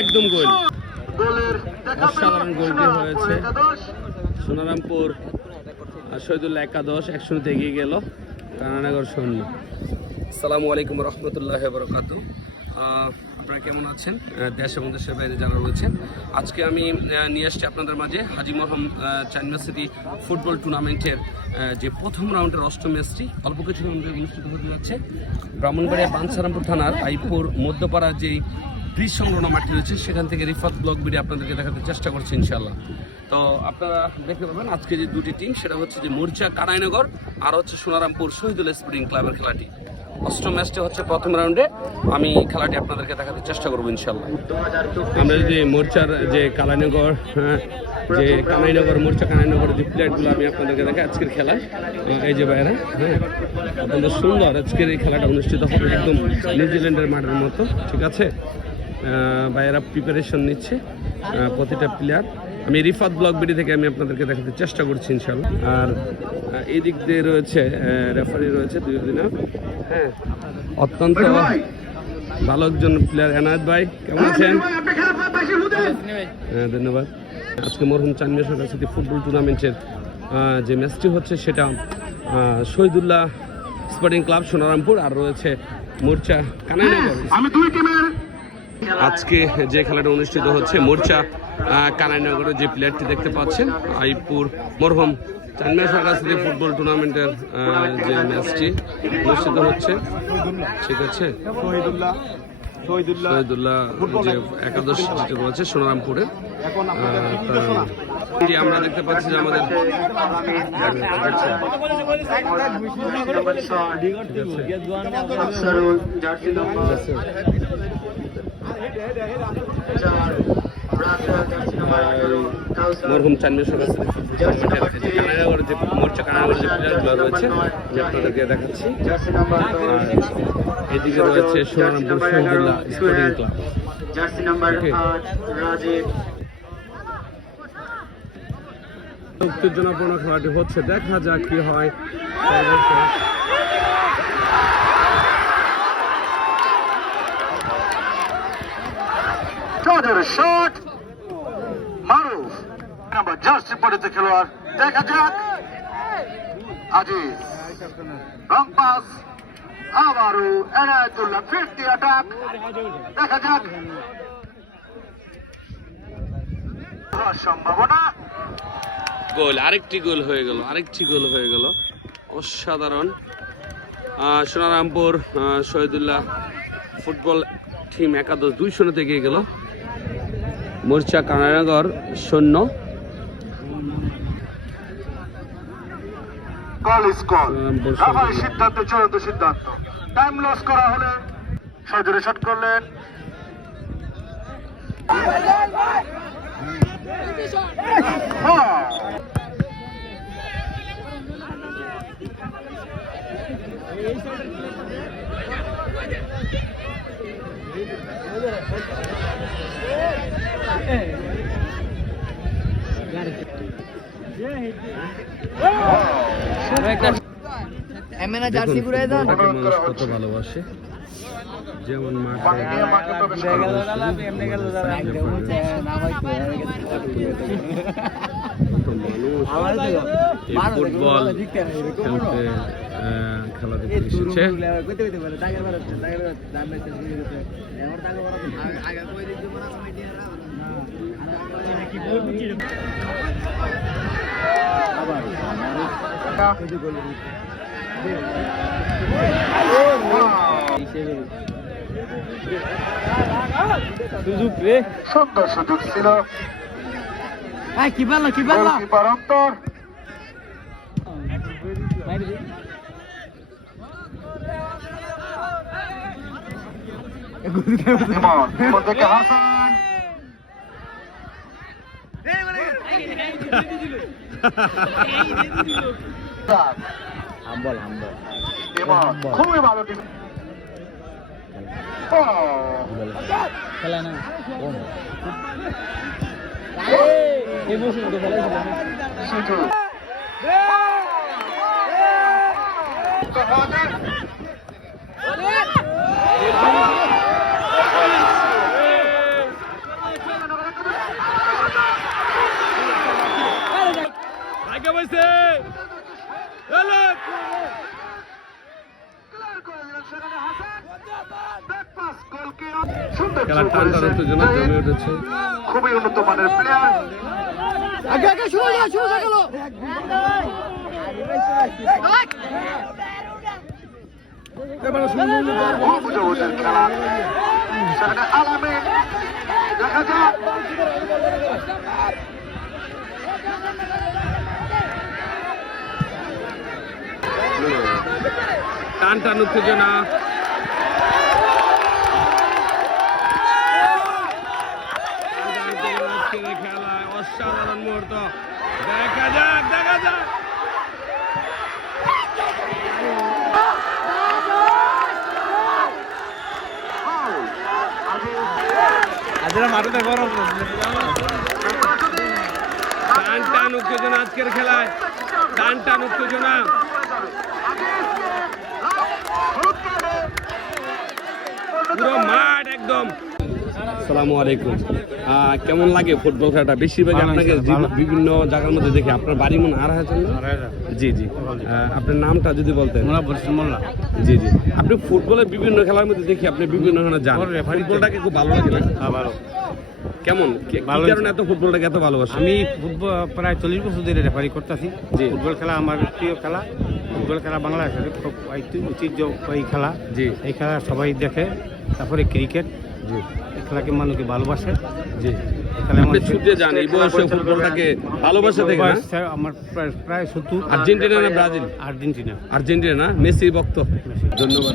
একদম গোল, অসাধারণ গোলটি হয়েছে। সোনারামপুর শহীদুল্লাহ একাদশ 1-0 এগিয়ে গেল কানানগর 0। আসসালামু আলাইকুম রহমতুল্লাহ বরকাতুহু। আপনারা কেমন আছেন দেশ এবং দেশের বাইরে যারা রয়েছেন? আজকে আমি নিয়ে আসছি আপনাদের মাঝে হাজী মরহুম চাইনিজ সিটি ফুটবল টুর্নামেন্টের যে প্রথম রাউন্ডের 8ম ম্যাচটি অল্প কিছু অনুষ্ঠিত হতে যাচ্ছে ব্রাহ্মণবাড়িয়া বাঞ্ছারামপুর থানার আইপুর মধ্যপাড়া যেই ব্রিজ সংলগ্ন মাঠটি রয়েছে সেখান থেকে রিফাত ব্লগ ভিডিও আপনাদেরকে দেখাতে চেষ্টা করছি ইনশাআল্লাহ। তো আপনারা দেখতে পাবেন আজকে যে দুটি টিম সেটা হচ্ছে যে মোর্চা কানাইনগর আর হচ্ছে সোনারামপুর শহীদুল্লাহ স্পোর্টিং ক্লাবের খেলাটি। 8ম ম্যাচটি হচ্ছে প্রথম রাউন্ডে, আমি খেলাটি আপনাদেরকে দেখাতে চেষ্টা করবো ইনশাআল্লাহ। আমরা যদি মোর্চার যে কানাইনগর মোর্চা কানাইনগরের যে প্লেয়ারগুলো আমি আপনাদেরকে দেখাই আজকের খেলায়, এই যে বাইরে অত্যন্ত সুন্দর আজকের এই খেলাটা অনুষ্ঠিত হবে একদম নিউজিল্যান্ডের মাঠের মতো, ঠিক আছে? বাইরেরা প্রিপারেশন নিচ্ছে প্রতিটা প্লেয়ার। আমি রিফাত ব্লগ বিডি থেকে আমি আপনাদেরকে দেখাতে চেষ্টা করছি ইনশাআল্লাহ। আর এই দিক দিয়ে রয়েছে রেফারি রয়েছে দুজনা, হ্যাঁ, অত্যন্ত ভালো একজন প্লেয়ার। এনায়েত ভাই কেমন আছেন? হ্যাঁ, ধন্যবাদ। আজকে মরহুম চাইনিজ সিটি ফুটবল টুর্নামেন্টের যে ম্যাচটি হচ্ছে সেটা শহীদুল্লাহ স্পোর্টিং ক্লাব সোনারামপুর আর রয়েছে মোর্চা কানাইনগর। আজকে যে খেলাটা অনুষ্ঠিত হচ্ছে মোর্চা কানাইনগরের যে প্লেয়ারটি দেখতে পাচ্ছেন আইপুর মরহুম চাইনিজ সিটি ফুটবল টুর্নামেন্টের যে ম্যাচটি অনুষ্ঠিত হচ্ছে, ঠিক আছে? শহীদুল্লাহ যে একাদশ যেটা রয়েছে সোনারামপুরের, আমরা দেখতে পাচ্ছি যে আমাদের মরহুম চাইনিজ কানাইনগর যে মোর্চা কানাইনগর যে প্লেয়ারগুলো রয়েছে আমি আপনাদেরকে দেখাচ্ছি। এদিকে রয়েছে সোনারামপুর শহীদুল্লাহ স্পোর্টিং ক্লাব। উত্তেজনাপূর্ণ খেলাটি হচ্ছে, দেখা যাক কি হয়। শট মারুফ নাম্বার জার্সি পরিচিত খেলোয়াড়, দেখা যাক আজিজ রং পাস, আবারও এনায়েতুল্লাহ ফিরতি অ্যাটাক, দেখা যাক সম্ভাবনা। গোল, আরেকটি গোল হয়ে গেল, অসাধারণ। সোনারামপুর শহীদুল্লাহ ফুটবল টিম একাদশ 2-0 থেকে গেল মোর্চা কানাইনগর 0। সিদ্ধান্ত চূড়ান্ত সিদ্ধান্ত, টাইম লস করা হলে সজোরে শট করলেন। কত ভালোবাসে, যেমন ফুটবল খেলতে খেলা দেখতে এসেছে। সুন্দর সুযোগ ছিল, কিপার অন্তর। থেকে হাসান খুবই ভালো টিম। খেলা না সিধু গোলকে সুন্দর খেলার টান টান উত্তেজনা জমে উঠেছে। খুবই উন্নত মানের প্লেয়ার। বুঝাবুঝির খেলা সেখানে আলামিন দেখা যাক টান টান উত্তেজনা। আজকের খেলায় অসাধারণ মুহূর্ত দেখা যাক দেখা যাক। টান টান উত্তেজনা আজকের খেলায়, টান টান উত্তেজনা। পুরো মাঠ একদম। আসসালামু আলাইকুম। কেমন লাগে ফুটবল খেলাটা? বেশিরভাগ আপনাকে বিভিন্ন জায়গার মধ্যে দেখে। আপনার বাড়ি মনে আর আছে? জি জি। আপনার নামটা যদি বলতেন। মোল্লা। জি জি। আপনি ফুটবলের বিভিন্ন খেলার মধ্যে দেখি আপনি বিভিন্ন ধরনের যান। ফুটবলটাকে খুব ভালো লাগে না? ভালো। কেমন কি কারণে এত ফুটবলটাকে এত ভালোবাসেন? আমি ফুটবল প্রায় 40 বছর ধরে রেফারি করতেছি। জি। ফুটবল খেলা আমার প্রিয় খেলা। ফুটবল খেলা বাংলাদেশের খুব ঐতিহ্যবাহী খেলা। জি এই খেলা সবাই দেখে। তারপরে ক্রিকেট, জি এই খেলাকে মানুষকে ভালোবাসে। জি। খেলা আপনি ছুটে যান এই বয়সে ফুটবলটাকে ভালোবাসা দেখে না? আমার প্রায় 70। আর্জেন্টিনা না ব্রাজিল? আর্জেন্টিনা। আর্জেন্টিনা না? মেসি ভক্ত। ধন্যবাদ।